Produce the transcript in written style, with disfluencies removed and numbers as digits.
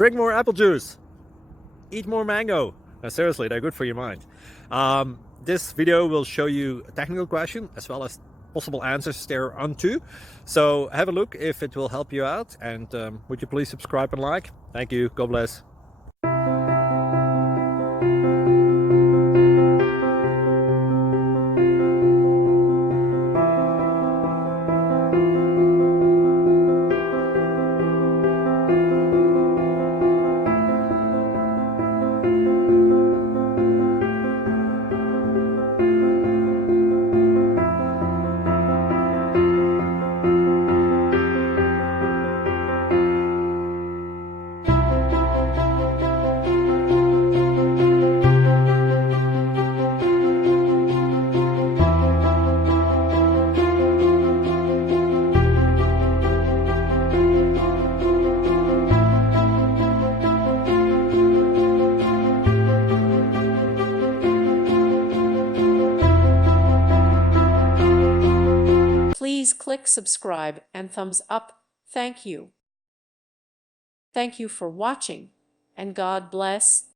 Drink more apple juice. Eat more mango. No, seriously, they're good for your mind. This video will show you a technical question as well as possible answers thereunto. So have a look if it will help you out, and would you please subscribe and like? Thank you. God bless. Please click subscribe and thumbs up. Thank you. Thank you for watching, and God bless.